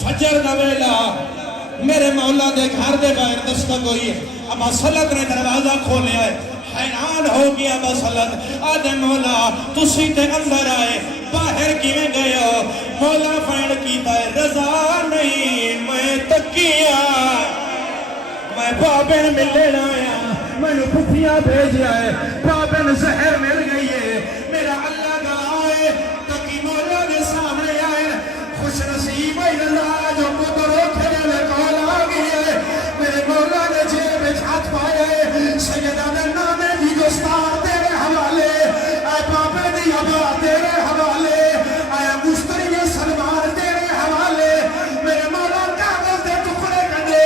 फजर का वेला मेरे मौला दे घर दे बाहर दस्तक हुई है। अब असलत ने दरवाजा खोलिया है, हैरान हो गया बसलत। आदे मौला तुसी ते अंदर आए, बाहर किवें गए हो? मौला फैन कीता है, रजा नहीं मैं तकिया, मैं बाबे मिलने आया, मैनू पुठिया भेजा है, बाबे जहर मिल गई है, मेरा अल्लाह गवाए तकी मौला के सामने आए। खुश नसीब है रजा जो पुत्रों खेले कौल आ गई है, मेरे मौला ने जेब में हाथ पाया है। सैयदा ने नाने जी दोस्तार तेरे हवाले, आए बाबे दी हवा तेरे हवाले, आया मुश्तरी सलमान तेरे हवाले। मेरे मौला कागज दे टुकड़े कदे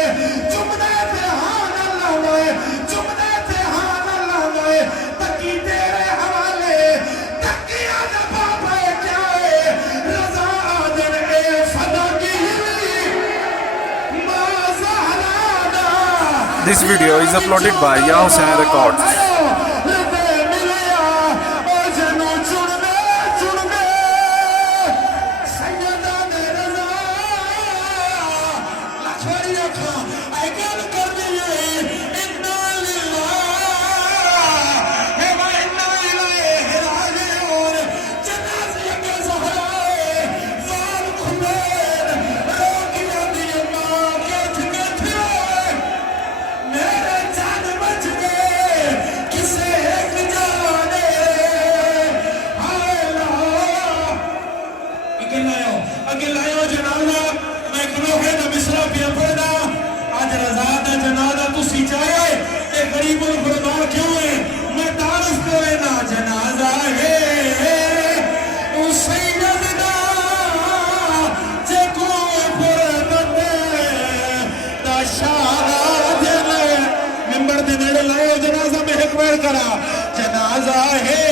चुमदे ते हां अल्लाह ने, चुमदे ते हां अल्लाह ने, तकी तेरे हवाले, तकिया दा बाबा क्या है रजा आदर ए फदा की मा ज़हराना। This video is uploaded by Ya Hussain Records. अगे लायो जनाजा, मैं खलोखे दा मिसरा पिया पढ़ना। आज रजा दा जनाजा तुसी चाहे ते गरीबों गुरबान क्यों है? मैं तारीफ करे ना जनाजा है सैयद दा जे कोई बंदे दा शाद मिंबर दे नेड़े लायो जनाजा में एक बार करा जनाजा है